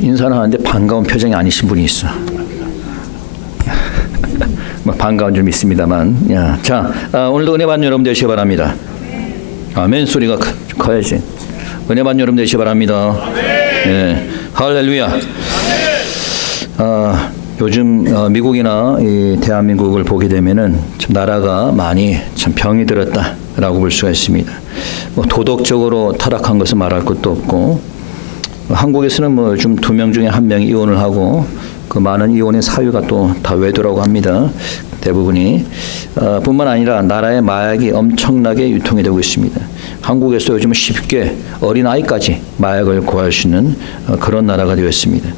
인사를 하는데 반가운 표정이 아니신 분이 있어. 뭐 반가운 줄 믿습니다만. 야, 자, 오늘도 은혜 받는 여러분 되시기 바랍니다. 아멘 소리가 커야지. 은혜 받는 여러분 되시기 바랍니다. 예, 할렐루야. 요즘 미국이나 이 대한민국을 보게 되면은 참 나라가 많이 참 병이 들었다라고 볼 수가 있습니다. 뭐 도덕적으로 타락한 것은 말할 것도 없고, 한국에서는 뭐 요즘 2명 중에 1명이 이혼을 하고 그 많은 이혼의 사유가 또 다 외도라고 합니다. 대부분이 뿐만 아니라 나라의 마약이 엄청나게 유통이 되고 있습니다. 한국에서 요즘은 쉽게 어린아이까지 마약을 구할 수 있는 그런 나라가 되었습니다.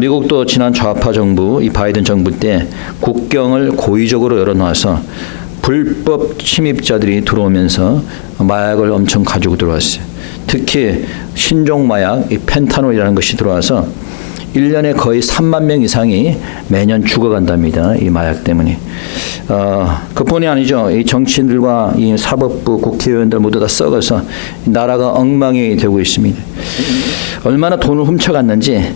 미국도 지난 좌파 정부, 이 바이든 정부 때 국경을 고의적으로 열어놔서 불법 침입자들이 들어오면서 마약을 엄청 가지고 들어왔어요. 특히 신종 마약, 이 펜타놀이라는 것이 들어와서 1년에 거의 3만 명 이상이 매년 죽어간답니다. 이 마약 때문에. 그뿐이 아니죠. 이 정치인들과 이 사법부 국회의원들 모두 다 썩어서 나라가 엉망이 되고 있습니다. 얼마나 돈을 훔쳐갔는지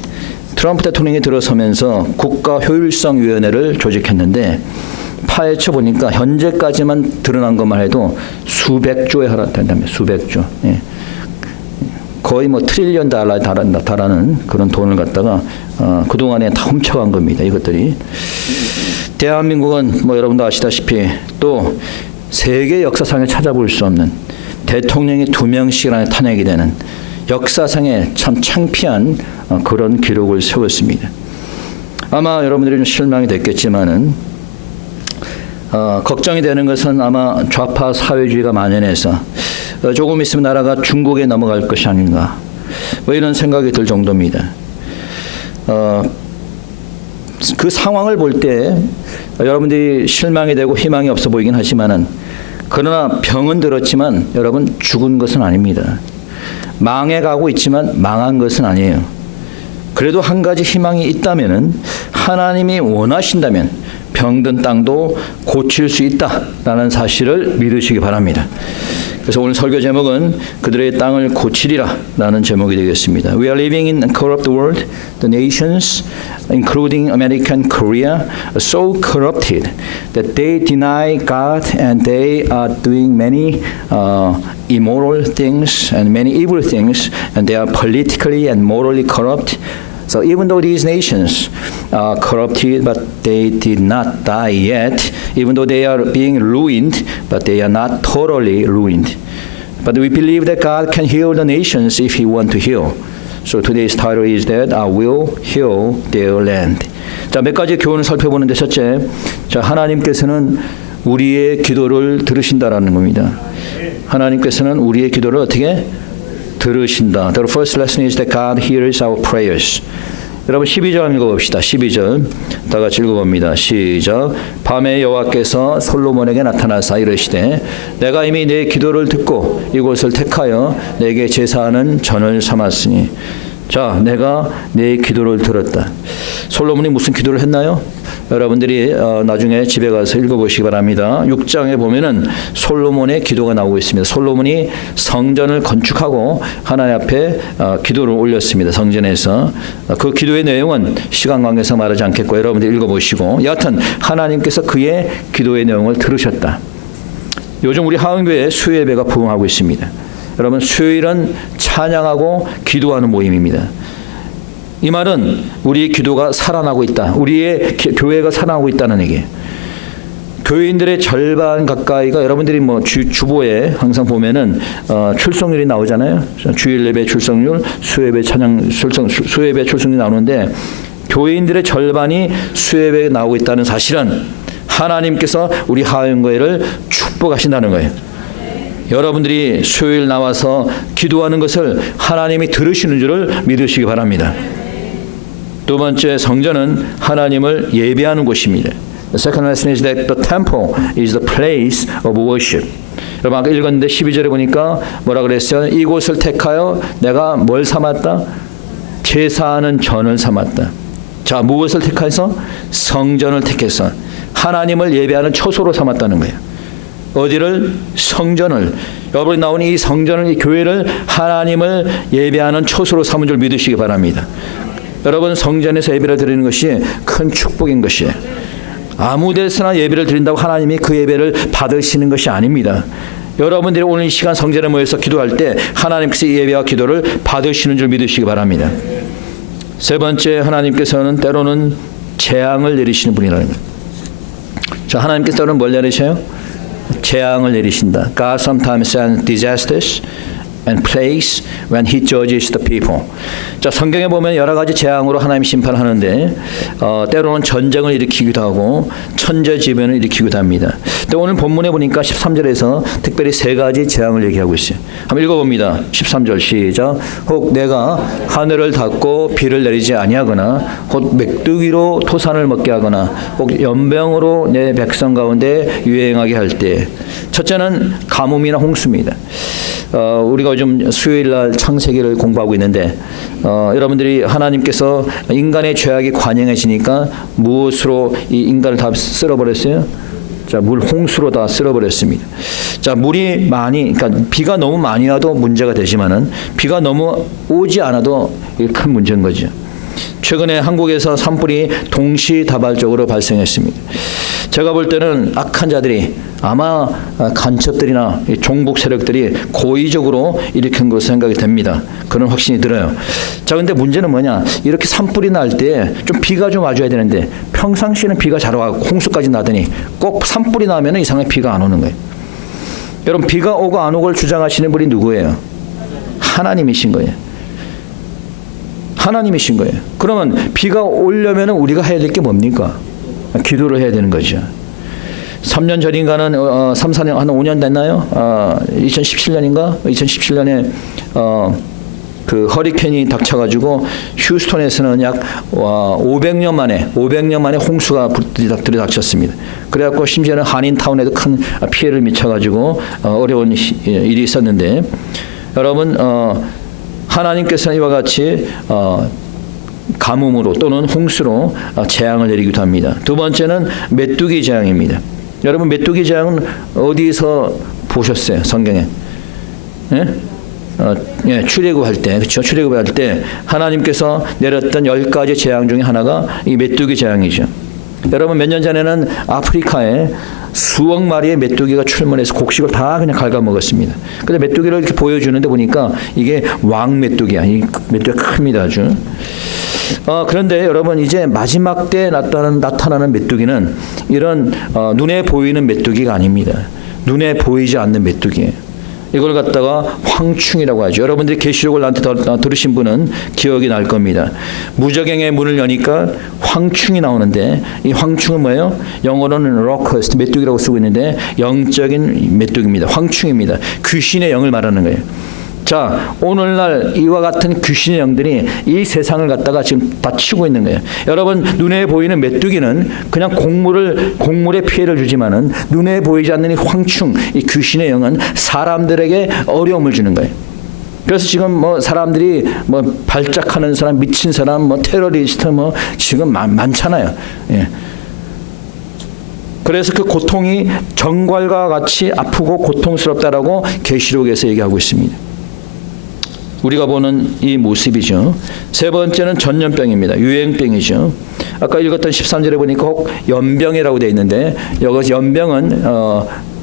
트럼프 대통령이 들어서면서 국가효율성위원회를 조직했는데 파헤쳐 보니까 현재까지만 드러난 것만 해도 수백조에 달한답니다. 수백조. 예. 거의 뭐 트릴리언 달러에 달하는 그런 돈을 갖다가 그동안에 다 훔쳐간 겁니다. 이것들이. 대한민국은 뭐 여러분도 아시다시피 또 세계 역사상에 찾아볼 수 없는 대통령이 2명씩이나 탄핵이 되는 역사상에 참 창피한 그런 기록을 세웠습니다. 아마 여러분들이 좀 실망이 됐겠지만은 걱정이 되는 것은 아마 좌파 사회주의가 만연해서 조금 있으면 나라가 중국에 넘어갈 것이 아닌가, 뭐 이런 생각이 들 정도입니다. 그 상황을 볼 때 여러분들이 실망이 되고 희망이 없어 보이긴 하지만은, 그러나 병은 들었지만 여러분 죽은 것은 아닙니다. 망해가고 있지만 망한 것은 아니에요. 그래도 한 가지 희망이 있다면은, 하나님이 원하신다면 병든 땅도 고칠 수 있다라는 사실을 믿으시기 바랍니다. 그래서 오늘 설교 제목은 그들의 땅을 고치리라 라는 제목이 되겠습니다. We are living in a corrupt world. The nations, including American Korea, are so corrupted that they deny God and they are doing many immoral things and many evil things, and they are politically and morally corrupt. So even though these nations are corrupted, but they did not die yet, even though they are being ruined, but they are not totally ruined. But we believe that God can heal the nations if He wants to heal. So today's title is that I will heal their land. 자, 몇 가지 교훈을 살펴보는데, 첫째, 자, 하나님께서는 우리의 기도를 들으신다라는 겁니다. 하나님께서는 우리의 기도를 어떻게 들으신다. The first lesson is that God hears our prayers. 여러분 12절 읽어봅시다. 12절 다 같이 읽어봅니다. 시작. 밤에 여호와께서 솔로몬에게 나타나사 이르시되 내가 이미 내 기도를 듣고 이곳을 택하여 내게 제사하는 전을 삼았으니. 자, 내가 내 기도를 들었다. 솔로몬이 무슨 기도를 했나요? 여러분들이 나중에 집에 가서 읽어보시기 바랍니다. 6장에 보면은 솔로몬의 기도가 나오고 있습니다. 솔로몬이 성전을 건축하고 하나님 앞에 기도를 올렸습니다. 성전에서. 그 기도의 내용은 시간 관계상 말하지 않겠고 여러분들 읽어보시고, 여하튼 하나님께서 그의 기도의 내용을 들으셨다. 요즘 우리 하은교회 수요예배가 부흥하고 있습니다. 여러분, 수요일은 찬양하고 기도하는 모임입니다. 이 말은 우리의 기도가 살아나고 있다. 우리의 교회가 살아나고 있다는 얘기예요. 교인들의 절반 가까이가, 여러분들이 뭐 주보에 항상 보면은 출석률이 나오잖아요. 주일 예배 출석률, 수요예배 찬양 수요예배 출석률이 나오는데, 교인들의 절반이 수요예배에 나오고 있다는 사실은 하나님께서 우리 하은교회를 축복하신다는 거예요. 여러분들이 수요일 나와서 기도하는 것을 하나님이 들으시는 줄을 믿으시기 바랍니다. 두 번째, 성전은 하나님을 예배하는 곳입니다. The second lesson is that the temple is the place of worship. 여러분 아까 읽었는데 12절에 보니까 뭐라 그랬어요? 이곳을 택하여 내가 뭘 삼았다? 제사하는 전을 삼았다. 자, 무엇을 택해서? 성전을 택해서 하나님을 예배하는 처소로 삼았다는 거예요. 어디를? 성전을. 여러분이 나오는 이 성전을, 이 교회를 하나님을 예배하는 처소로 삼은 줄 믿으시기 바랍니다. 여러분, 성전에서 예배를 드리는 것이 큰 축복인 것이에요. 아무 데서나 예배를 드린다고 하나님이 그 예배를 받으시는 것이 아닙니다. 여러분들이 오늘 이 시간 성전에 모여서 기도할 때 하나님께서 이 예배와 기도를 받으시는 줄 믿으시기 바랍니다. 세 번째, 하나님께서는 때로는 재앙을 내리시는 분이라는 거예요. 자, 하나님께서 때로는 뭘 내리셔요? 재앙을 내리신다. God sometimes sends disasters and plagues when He judges the people. 자, 성경에 보면 여러 가지 재앙으로 하나님 심판하는데 때로는 전쟁을 일으키기도 하고 천재지변을 일으키기도 합니다. 근데 오늘 본문에 보니까 13절에서 특별히 세 가지 재앙을 얘기하고 있어요. 한번 읽어봅니다. 13절 시작. 혹 내가 하늘을 닫고 비를 내리지 아니하거나 혹 메뚜기로 토산을 먹게 하거나 혹 연병으로 내 백성 가운데 유행하게 할 때. 첫째는 가뭄이나 홍수입니다. 우리가 요즘 수요일날 창세기를 공부하고 있는데 여러분들이 하나님께서 인간의 죄악이 관영해지니까 무엇으로 이 인간을 다 쓸어버렸어요? 자, 물 홍수로 다 쓸어버렸습니다. 자, 물이 많이, 그러니까 비가 너무 많이 와도 문제가 되지만은 비가 너무 오지 않아도 이게 큰 문제인 거죠. 최근에 한국에서 산불이 동시다발적으로 발생했습니다. 제가 볼 때는 악한 자들이 아마 간첩들이나 종북 세력들이 고의적으로 일으킨 것으로 생각이 됩니다. 그런 확신이 들어요. 자, 근데 문제는 뭐냐? 이렇게 산불이 날 때 좀 비가 좀 와줘야 되는데 평상시에는 비가 잘 와고 홍수까지 나더니 꼭 산불이 나면 이상하게 비가 안 오는 거예요. 여러분, 비가 오고 안 오고를 주장하시는 분이 누구예요? 하나님이신 거예요. 하나님이신 거예요. 그러면 비가 오려면 우리가 해야 될 게 뭡니까? 기도를 해야 되는 거죠. 3년 전인가는 3, 4년, 한 5년 됐나요? 2017년인가? 2017년에 그 허리케인이 닥쳐가지고 휴스턴에서는 약 500년 만에 홍수가 들이닥쳤습니다. 그래갖고 심지어는 한인타운에도 큰 피해를 미쳐가지고 어려운 일이 있었는데, 여러분, 하나님께서는 이와 같이 가뭄으로 또는 홍수로 재앙을 내리기도 합니다. 두 번째는 메뚜기 재앙입니다. 여러분, 메뚜기 재앙은 어디서 보셨어요? 성경에? 예? 출애굽할 때, 그렇죠? 출애굽할 때 하나님께서 내렸던 10가지 재앙 중에 하나가 이 메뚜기 재앙이죠. 여러분, 몇 년 전에는 아프리카에 수억 마리의 메뚜기가 출몰해서 곡식을 다 그냥 갉아먹었습니다. 근데 메뚜기를 이렇게 보여주는데 보니까 이게 왕 메뚜기야. 이 메뚜기가 큽니다, 아주. 그런데 여러분, 이제 마지막 때 나타나는 메뚜기는 이런 눈에 보이는 메뚜기가 아닙니다. 눈에 보이지 않는 메뚜기예요. 이걸 갖다가 황충이라고 하죠. 여러분들이 계시록을 나한테 들으신 분은 기억이 날 겁니다. 무저갱의 문을 여니까 황충이 나오는데, 이 황충은 뭐예요? 영어로는 로커스트, 메뚜기라고 쓰고 있는데 영적인 메뚜기입니다. 황충입니다. 귀신의 영을 말하는 거예요. 자, 오늘날 이와 같은 귀신의 영들이 이 세상을 갖다가 지금 다 치고 있는 거예요. 여러분, 눈에 보이는 메뚜기는 그냥 곡물에 피해를 주지만은 눈에 보이지 않는 이 황충, 이 귀신의 영은 사람들에게 어려움을 주는 거예요. 그래서 지금 뭐 사람들이 뭐 발작하는 사람, 미친 사람, 뭐 테러리스트 뭐 지금 많잖아요. 예. 그래서 그 고통이 정갈과 같이 아프고 고통스럽다라고 계시록에서 얘기하고 있습니다. 우리가 보는 이 모습이죠. 세 번째는 전염병입니다. 유행병이죠. 아까 읽었던 13절에 보니까 혹 연병이라고 되어 있는데, 여기서 연병은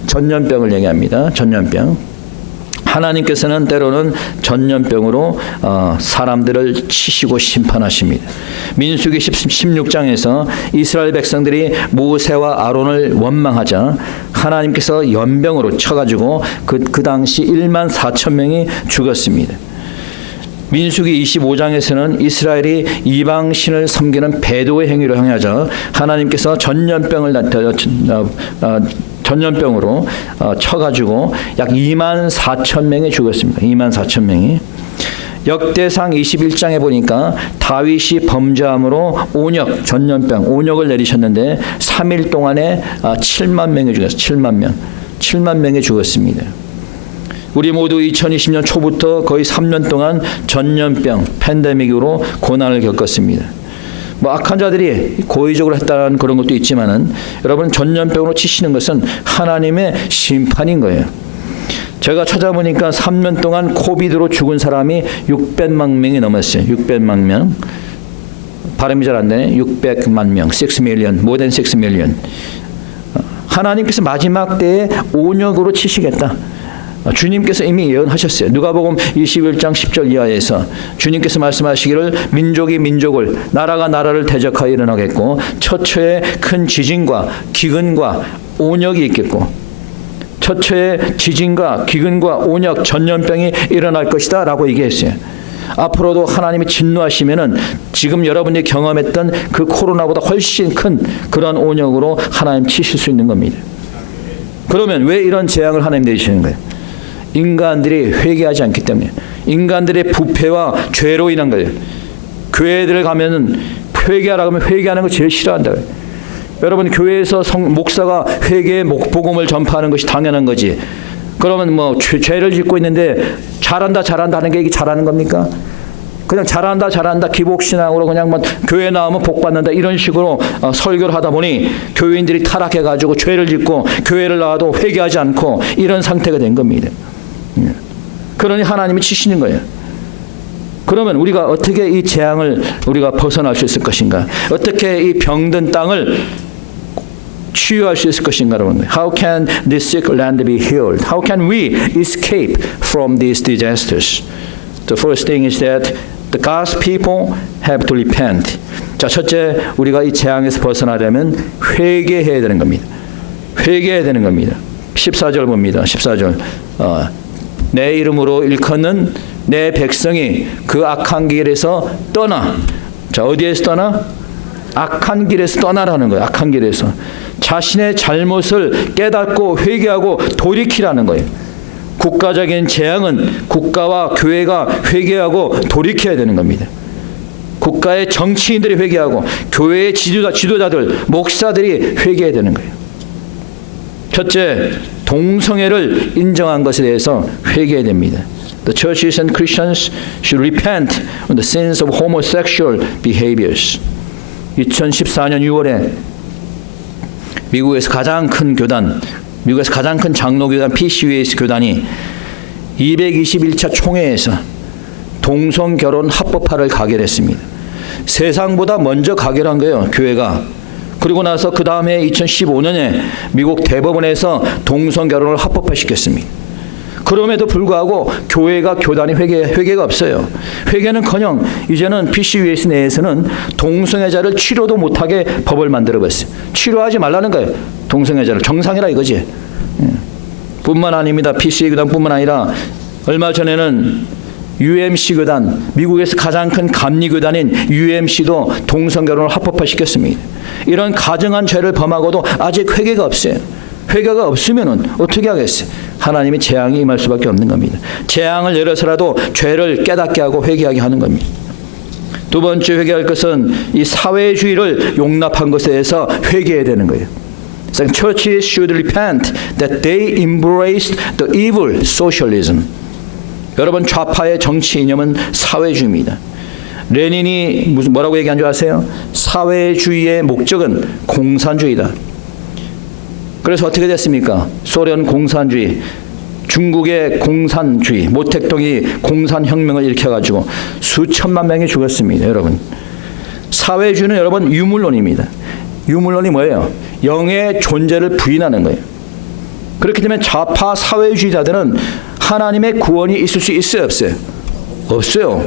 전염병을 얘기합니다. 전염병. 하나님께서는 때로는 전염병으로 사람들을 치시고 심판하십니다. 민수기 16장에서 이스라엘 백성들이 모세와 아론을 원망하자 하나님께서 연병으로 쳐가지고 그 당시 1만 4천 명이 죽었습니다. 민수기 25장에서는 이스라엘이 이방신을 섬기는 배도의 행위를 행하자 하나님께서 전염병으로 쳐가지고 약 2만 4천 명이 죽었습니다. 2만 4천 명이. 역대상 21장에 보니까 다윗이 범죄함으로 전염병을 내리셨는데 3일 동안에 7만 명이 죽었어요. 7만 명이 죽었습니다. 우리 모두 2020년 초부터 거의 3년 동안 전염병, 팬데믹으로 고난을 겪었습니다. 뭐 악한 자들이 고의적으로 했다는 그런 것도 있지만은 여러분 전염병으로 치시는 것은 하나님의 심판인 거예요. 제가 찾아보니까 3년 동안 코비드로 죽은 사람이 600만 명이 넘었어요. 600만 명. 발음이 잘 안 되네. 600만 명. 6 million. more than 6 million. 하나님께서 마지막 때에 온역으로 치시겠다. 주님께서 이미 예언하셨어요. 누가복음 21장 10절 이하에서 주님께서 말씀하시기를 민족이 민족을 나라가 나라를 대적하여 일어나겠고 처처에 큰 지진과 기근과 온역이 있겠고 처처에 지진과 기근과 온역 전염병이 일어날 것이다 라고 얘기했어요. 앞으로도 하나님이 진노하시면은 지금 여러분이 경험했던 그 코로나보다 훨씬 큰 그런 온역으로 하나님 치실 수 있는 겁니다. 그러면 왜 이런 재앙을 하나님 내리시는 거예요? 인간들이 회개하지 않기 때문에, 인간들의 부패와 죄로 인한 거예요. 교회들 가면은 회개하라고 하면 회개하는 거 제일 싫어한다고요. 여러분 교회에서 목사가 회개의 복음을 전파하는 것이 당연한 거지. 그러면 뭐 죄를 짓고 있는데 잘한다 하는 게 이게 잘하는 겁니까? 그냥 잘한다 기복신앙으로 그냥 뭐 교회 나오면 복 받는다 이런 식으로 설교를 하다 보니 교인들이 타락해가지고 죄를 짓고 교회를 나와도 회개하지 않고 이런 상태가 된 겁니다. 그러니 하나님이 치시는 거예요. 그러면 우리가 어떻게 이 재앙을 우리가 벗어날 수 있을 것인가? 어떻게 이 병든 땅을 치유할 수 있을 것인가? How can this sick land be healed? How can we escape from these disasters? The first thing is that the God's people have to repent. 자, 첫째, 우리가 이 재앙에서 벗어나려면 회개해야 되는 겁니다. 회개해야 되는 겁니다. 14절 봅니다. 14절. 내 이름으로 일컫는 내 백성이 그 악한 길에서 떠나. 자, 어디에서 떠나? 악한 길에서 떠나라는 거예요. 악한 길에서. 자신의 잘못을 깨닫고 회개하고 돌이키라는 거예요. 국가적인 재앙은 국가와 교회가 회개하고 돌이켜야 되는 겁니다. 국가의 정치인들이 회개하고 교회의 지도자들, 목사들이 회개해야 되는 거예요. 첫째, 동성애를 인정한 것에 대해서 회개해야 됩니다. The churches and Christians should repent on the sins of homosexual behaviors. 2014년 6월에 미국에서 가장 큰 교단, 미국에서 가장 큰 장로교단 PCUS 교단이 221차 총회에서 동성결혼 합법화를 가결했습니다. 세상보다 먼저 가결한 거예요, 교회가. 그리고 나서 그 다음에 2015년에 미국 대법원에서 동성결혼을 합법화시켰습니다. 그럼에도 불구하고 교회가 교단이 회개가 없어요. 회개는커녕 이제는 PCUS 내에서는 동성애자를 치료도 못하게 법을 만들어봤어요. 치료하지 말라는 거예요. 동성애자를 정상이라 이거지. 뿐만 아닙니다. PCA 교단뿐만 아니라 얼마 전에는 UMC 교단, 미국에서 가장 큰 감리 교단인 UMC도 동성결혼을 합법화시켰습니다. 이런 가정한 죄를 범하고도 아직 회개가 없어요. 회개가 없으면은 어떻게 하겠어요? 하나님이 재앙이 임할 수밖에 없는 겁니다. 재앙을 열어서라도 죄를 깨닫게 하고 회개하게 하는 겁니다. 두 번째 회개할 것은 이 사회주의를 용납한 것에 대해서 회개해야 되는 거예요. Churches should repent that they embraced the evil socialism. 여러분, 좌파의 정치 이념은 사회주의입니다. 레닌이 뭐라고 얘기한 줄 아세요? 사회주의의 목적은 공산주의다. 그래서 어떻게 됐습니까? 소련 공산주의, 중국의 공산주의, 모택동이 공산혁명을 일으켜가지고 수천만 명이 죽었습니다. 여러분, 사회주의는 여러분 유물론입니다. 유물론이 뭐예요? 영의 존재를 부인하는 거예요. 그렇기 때문에 좌파 사회주의자들은 하나님의 구원이 있을 수 있어요, 없어요? 없어요.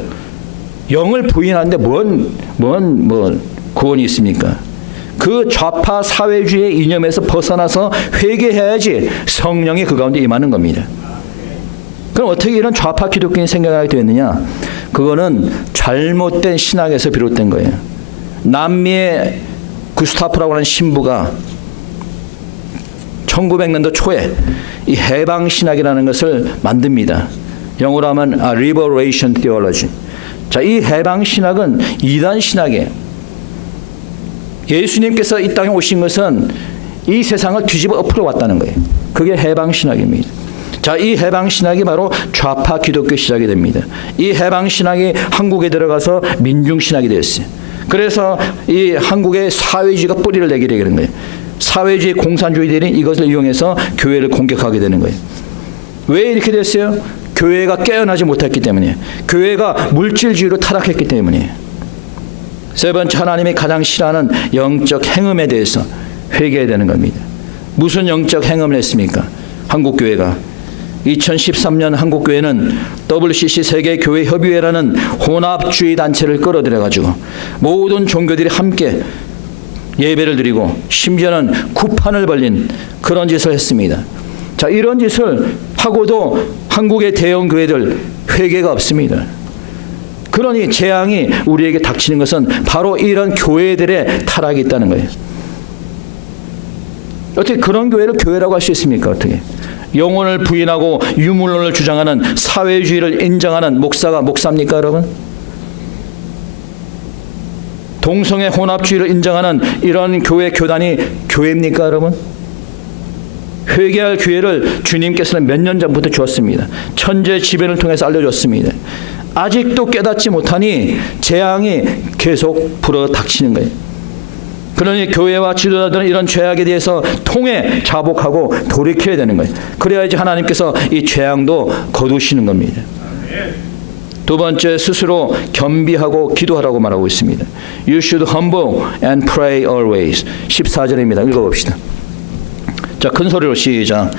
영을 부인하는데 뭔 구원이 있습니까? 그 좌파 사회주의의 이념에서 벗어나서 회개해야지 성령이 그 가운데 임하는 겁니다. 그럼 어떻게 이런 좌파 기독교인이 생겨나게 되었느냐? 그거는 잘못된 신학에서 비롯된 거예요. 남미의 구스타프라고 하는 신부가 1900년도 초에 이 해방신학이라는 것을 만듭니다. 영어로 하면 Liberation Theology. 자, 이 해방신학은 이단신학이에요. 예수님께서 이 땅에 오신 것은 이 세상을 뒤집어 엎으러 왔다는 거예요. 그게 해방신학입니다. 자, 이 해방신학이 바로 좌파 기독교 시작이 됩니다. 이 해방신학이 한국에 들어가서 민중신학이 되었어요. 그래서 이 한국의 사회주의가 뿌리를 내게 되는 거예요. 사회주의 공산주의들이 이것을 이용해서 교회를 공격하게 되는 거예요. 왜 이렇게 됐어요? 교회가 깨어나지 못했기 때문에, 교회가 물질주의로 타락했기 때문에. 세 번째, 하나님이 가장 싫어하는 영적 행음에 대해서 회개해야 되는 겁니다. 무슨 영적 행음을 했습니까? 한국교회가 2013년 한국교회는 WCC 세계교회협의회라는 혼합주의 단체를 끌어들여가지고 모든 종교들이 함께 예배를 드리고 심지어는 구판을 벌린 그런 짓을 했습니다. 자, 이런 짓을 하고도 한국의 대형 교회들 회개가 없습니다. 그러니 재앙이 우리에게 닥치는 것은 바로 이런 교회들의 타락이 있다는 거예요. 어떻게 그런 교회를 교회라고 할 수 있습니까? 어떻게? 영혼을 부인하고 유물론을 주장하는, 사회주의를 인정하는 목사가 목사입니까, 여러분? 동성애 혼합주의를 인정하는 이런 교회 교단이 교회입니까, 여러분? 회개할 기회를 주님께서는 몇 년 전부터 주었습니다. 천재 지변을 통해서 알려줬습니다. 아직도 깨닫지 못하니 재앙이 계속 불어닥치는 거예요. 그러니 교회와 지도자들은 이런 죄악에 대해서 통해 자복하고 돌이켜야 되는 거예요. 그래야지 하나님께서 이 재앙도 거두시는 겁니다. 두 번째, 스스로 겸비하고 기도하라고 말하고 있습니다. You should humble and pray always. 14절입니다. 읽어봅시다. 자, 큰 소리로 시작.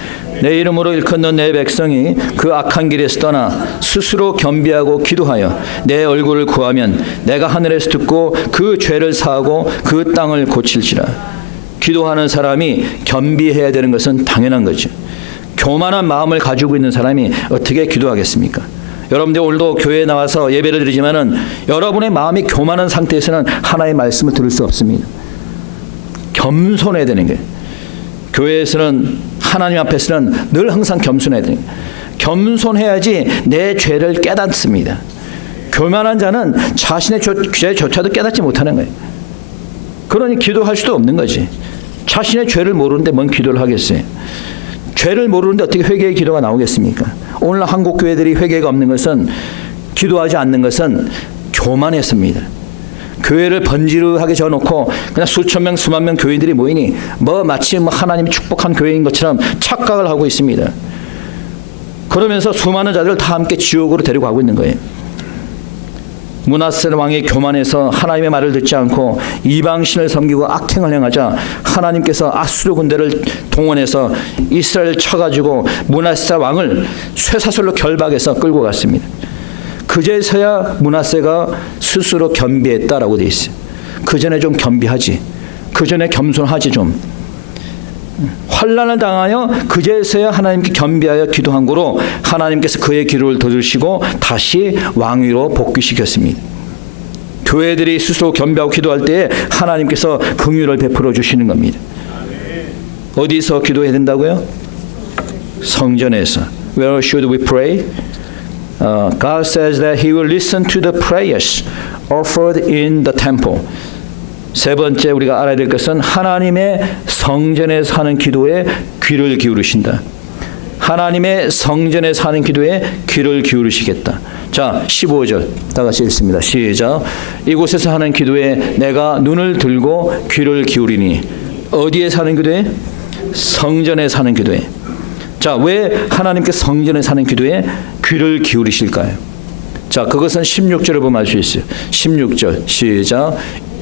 내 이름으로 일컫는 내 백성이 그 악한 길에서 떠나 스스로 겸비하고 기도하여 내 얼굴을 구하면 내가 하늘에서 듣고 그 죄를 사하고 그 땅을 고칠지라. 기도하는 사람이 겸비해야 되는 것은 당연한 거죠. 교만한 마음을 가지고 있는 사람이 어떻게 기도하겠습니까? 여러분들 오늘도 교회에 나와서 예배를 드리지만은 여러분의 마음이 교만한 상태에서는 하나님의 말씀을 들을 수 없습니다. 겸손해야 되는 거예요. 교회에서는, 하나님 앞에서는 늘 항상 겸손해야 돼요. 겸손해야지 내 죄를 깨닫습니다. 교만한 자는 자신의 죄조차도 깨닫지 못하는 거예요. 그러니 기도할 수도 없는 거지. 자신의 죄를 모르는데 뭔 기도를 하겠어요. 죄를 모르는데 어떻게 회개의 기도가 나오겠습니까? 오늘 한국 교회들이 회개가 없는 것은, 기도하지 않는 것은 교만했습니다. 교회를 번지르하게 져놓고 그냥 수천 명, 수만 명 교인들이 모이니 마치 하나님이 축복한 교회인 것처럼 착각을 하고 있습니다. 그러면서 수많은 자들을 다 함께 지옥으로 데리고 가고 있는 거예요. 므낫세 왕이 교만해서 하나님의 말을 듣지 않고 이방신을 섬기고 악행을 행하자 하나님께서 아수르 군대를 동원해서 이스라엘을 쳐가지고 므낫세 왕을 쇠사슬로 결박해서 끌고 갔습니다. 그제서야 므낫세가 스스로 겸비했다라고 돼 있어요. 그 전에 좀 겸비하지. 그 전에 겸손하지 좀. 환난을 당하여 그제서야 하나님께 겸비하여 기도한 거로 하나님께서 그의 기도를 들으시고 다시 왕위로 복귀시켰습니다. 교회들이 스스로 겸비하고 기도할 때에 하나님께서 긍휼을 베풀어 주시는 겁니다. 어디서 기도해야 된다고요? 성전에서. Where should we pray? God says that He will listen to the prayers offered in the temple. 세 번째 우리가 알아야 될 것은 하나님의 성전에서 하는 기도에 귀를 기울이신다. 하나님의 성전에서 하는 기도에 귀를 기울이시겠다. 자, 15절 다 같이 읽습니다. 시작. 이곳에서 하는 기도에 내가 눈을 들고 귀를 기울이니. 어디에서 하는 기도에? 성전에서 하는 기도에. 자, 왜 하나님께 성전에 사는 기도에 귀를 기울이실까요? 자, 그것은 16절을 보면 알 수 있어요. 16절 시작.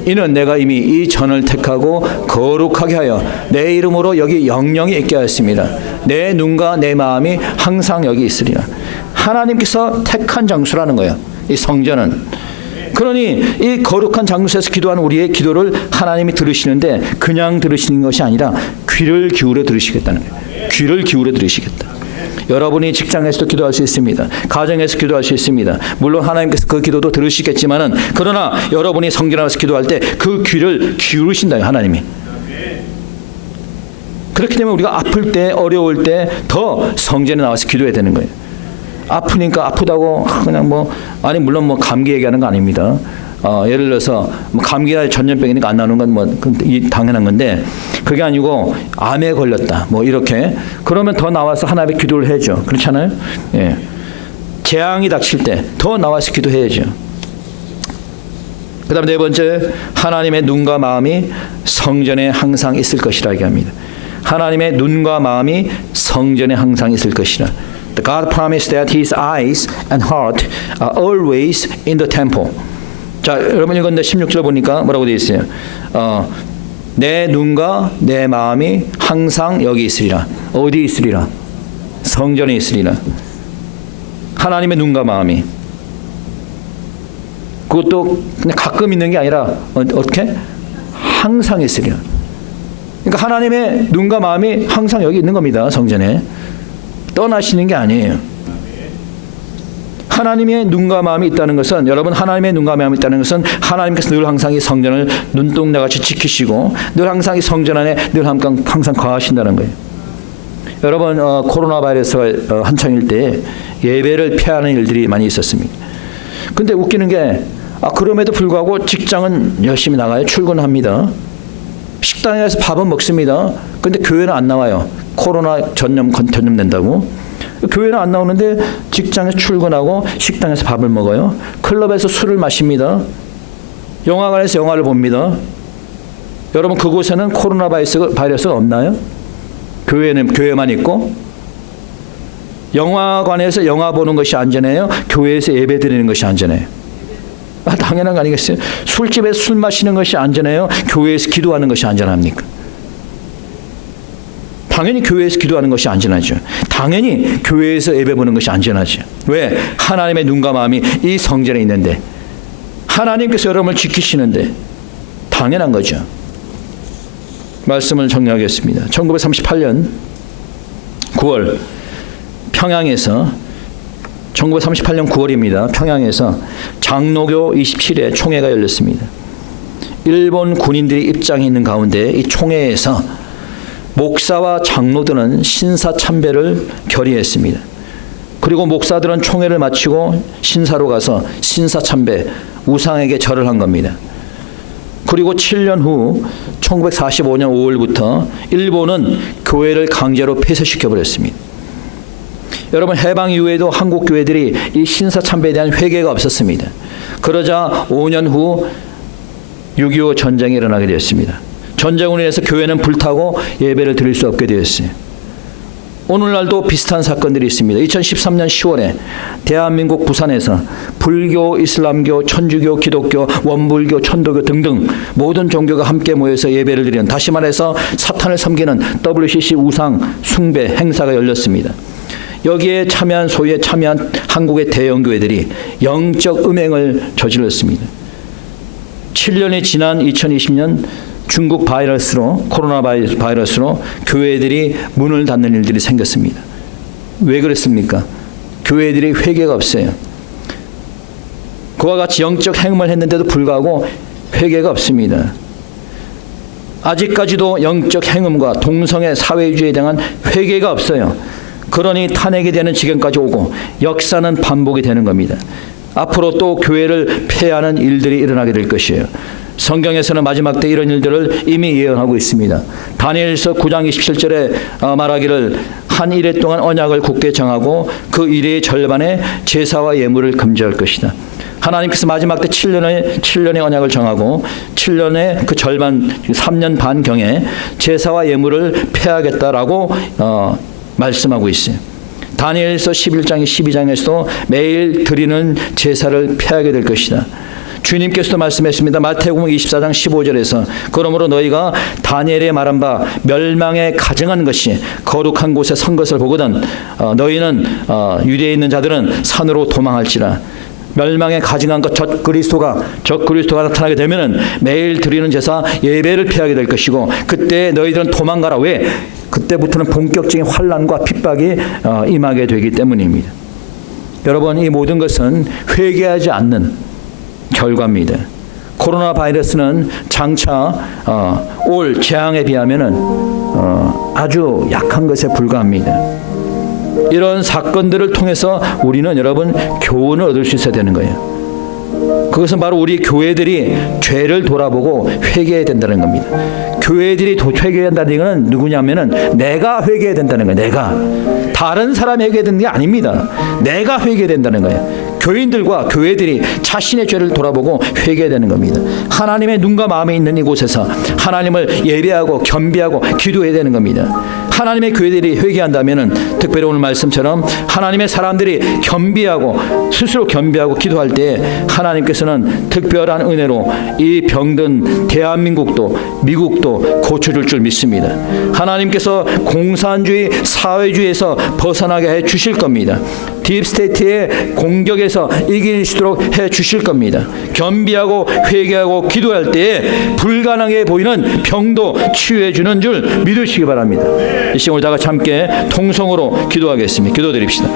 이는 내가 이미 이 전을 택하고 거룩하게 하여 내 이름으로 여기 영영이 있게 하였습니다. 내 눈과 내 마음이 항상 여기 있으리라. 하나님께서 택한 장소라는 거예요, 이 성전은. 그러니 이 거룩한 장소에서 기도하는 우리의 기도를 하나님이 들으시는데 그냥 들으시는 것이 아니라 귀를 기울여 들으시겠다는 거예요. 귀를 기울여 들으시겠다. 여러분이 직장에서도 기도할 수 있습니다. 가정에서 기도할 수 있습니다. 물론 하나님께서 그 기도도 들으시겠지만은, 그러나 여러분이 성전에 와서 기도할 때 그 귀를 기울이신다, 하나님이. 그렇기 때문에 우리가 아플 때, 어려울 때 더 성전에 나와서 기도해야 되는 거예요. 아프니까 아프다고 그냥 아니 물론 감기 얘기하는 거 아닙니다. 예를 들어서 감기나 전염병이니까 안 나오는 건 당연한 건데, 그게 아니고 암에 걸렸다 이렇게, 그러면 더 나와서 하나님께 기도를 해야죠. 그렇잖아요. 예. 재앙이 닥칠 때 더 나와서 기도해야죠. 그 다음에 네 번째, 하나님의 눈과 마음이 성전에 항상 있을 것이라 얘기합니다. 하나님의 눈과 마음이 성전에 항상 있을 것이라. God promised that His eyes and heart are always in the temple. 자, 여러분 읽었는데 16절 보니까 뭐라고 되어 있어요? 내 눈과 내 마음이 항상 여기 있으리라. 어디 있으리라? 성전에 있으리라. 하나님의 눈과 마음이. 그것도 그냥 가끔 있는 게 아니라 어떻게? 항상 있으리라. 그러니까 하나님의 눈과 마음이 항상 여기 있는 겁니다. 성전에. 떠나시는 게 아니에요. 하나님의 눈과 마음이 있다는 것은, 여러분, 하나님의 눈과 마음이 있다는 것은 하나님께서 늘 항상 이 성전을 눈동자같이 지키시고 늘 항상 이 성전 안에 늘 항상 거하신다는 거예요. 여러분, 코로나 바이러스가 한창일 때 예배를 폐하는 일들이 많이 있었습니다. 근데 웃기는 게 그럼에도 불구하고 직장은 열심히 나가요. 출근합니다. 식당에서 밥은 먹습니다. 근데 교회는 안 나와요. 코로나 전염된다고. 교회는 안 나오는데 직장에 출근하고 식당에서 밥을 먹어요. 클럽에서 술을 마십니다. 영화관에서 영화를 봅니다. 여러분, 그곳에는 코로나 바이러스가 없나요? 교회만 있고. 영화관에서 영화 보는 것이 안전해요? 교회에서 예배 드리는 것이 안전해요? 당연한 거 아니겠어요? 술집에서 술 마시는 것이 안전해요? 교회에서 기도하는 것이 안전합니까? 당연히 교회에서 기도하는 것이 안전하죠. 당연히 교회에서 예배 보는 것이 안전하죠. 왜? 하나님의 눈과 마음이 이 성전에 있는데, 하나님께서 여러분을 지키시는데 당연한 거죠. 말씀을 정리하겠습니다. 1938년 9월 평양에서, 1938년 9월입니다. 평양에서 장로교 27회 총회가 열렸습니다. 일본 군인들이 입장해 있는 가운데 이 총회에서 목사와 장로들은 신사참배를 결의했습니다. 그리고 목사들은 총회를 마치고 신사로 가서 신사참배, 우상에게 절을 한 겁니다. 그리고 7년 후 1945년 5월부터 일본은 교회를 강제로 폐쇄시켜버렸습니다. 여러분, 해방 이후에도 한국 교회들이 이 신사참배에 대한 회개가 없었습니다. 그러자 5년 후 6.25 전쟁이 일어나게 되었습니다. 전쟁으로 인해서 교회는 불타고 예배를 드릴 수 없게 되었어요. 오늘날도 비슷한 사건들이 있습니다. 2013년 10월에 대한민국 부산에서 불교, 이슬람교, 천주교, 기독교, 원불교, 천도교 등등 모든 종교가 함께 모여서 예배를 드리는, 다시 말해서 사탄을 섬기는 WCC 우상 숭배 행사가 열렸습니다. 여기에 소위에 참여한 한국의 대형 교회들이 영적 음행을 저질렀습니다. 7년이 지난 2020년 중국 코로나 바이러스로 교회들이 문을 닫는 일들이 생겼습니다. 왜 그랬습니까? 교회들이 회개가 없어요. 그와 같이 영적 행음을 했는데도 불구하고 회개가 없습니다. 아직까지도 영적 행음과 동성애 사회주의에 대한 회개가 없어요. 그러니 탄핵이 되는 지경까지 오고 역사는 반복이 되는 겁니다. 앞으로 또 교회를 폐하는 일들이 일어나게 될 것이에요. 성경에서는 마지막 때 이런 일들을 이미 예언하고 있습니다. 다니엘서 9장 27절에 말하기를 한 이래 동안 언약을 굳게 정하고 그 이래의 절반에 제사와 예물을 금지할 것이다. 하나님께서 마지막 때 7년의 언약을 정하고 7년의 그 절반 3년 반경에 제사와 예물을 폐하겠다라고 말씀하고 있어요. 다니엘서 11장 12장에서도 매일 드리는 제사를 폐하게 될 것이다. 주님께서도 말씀했습니다. 마태복음 24장 15절에서 그러므로 너희가 다니엘의 말한 바 멸망에 가증한 것이 거룩한 곳에 선 것을 보거든 너희는 유대에 있는 자들은 산으로 도망할지라. 멸망에 가증한 것 적 그리스도가 나타나게 되면은 매일 드리는 제사 예배를 피하게 될 것이고 그때 너희들은 도망가라. 왜? 그때부터는 본격적인 환난과 핍박이 임하게 되기 때문입니다. 여러분, 이 모든 것은 회개하지 않는 결과입니다. 코로나 바이러스는 장차 올 재앙에 비하면은 아주 약한 것에 불과합니다. 이런 사건들을 통해서 우리는 여러분 교훈을 얻을 수 있어야 되는 거예요. 그것은 바로 우리 교회들이 죄를 돌아보고 회개해야 된다는 겁니다. 교회들이 회개해야 된다는 이거는 누구냐면은 내가 회개해야 된다는 거예요. 내가. 다른 사람이 회개해야 되는 게 아닙니다. 내가 회개해야 된다는 거예요. 교인들과 교회들이 자신의 죄를 돌아보고 회개해야 되는 겁니다. 하나님의 눈과 마음이 있는 이곳에서 하나님을 예배하고 겸비하고 기도해야 되는 겁니다. 하나님의 교회들이 회개한다면은 특별히 오늘 말씀처럼 하나님의 사람들이 겸비하고 스스로 겸비하고 기도할 때 하나님께서는 특별한 은혜로 이 병든 대한민국도 미국도 고쳐줄 줄 믿습니다. 하나님께서 공산주의 사회주의에서 벗어나게 해 주실 겁니다. 딥스테이트의 공격에서 이길 수 있도록 해 주실 겁니다. 겸비하고 회개하고 기도할 때에 불가능해 보이는 병도 치유해 주는 줄 믿으시기 바랍니다. 이 시간 우리 다 같이 함께 통성으로 기도하겠습니다. 기도드립시다.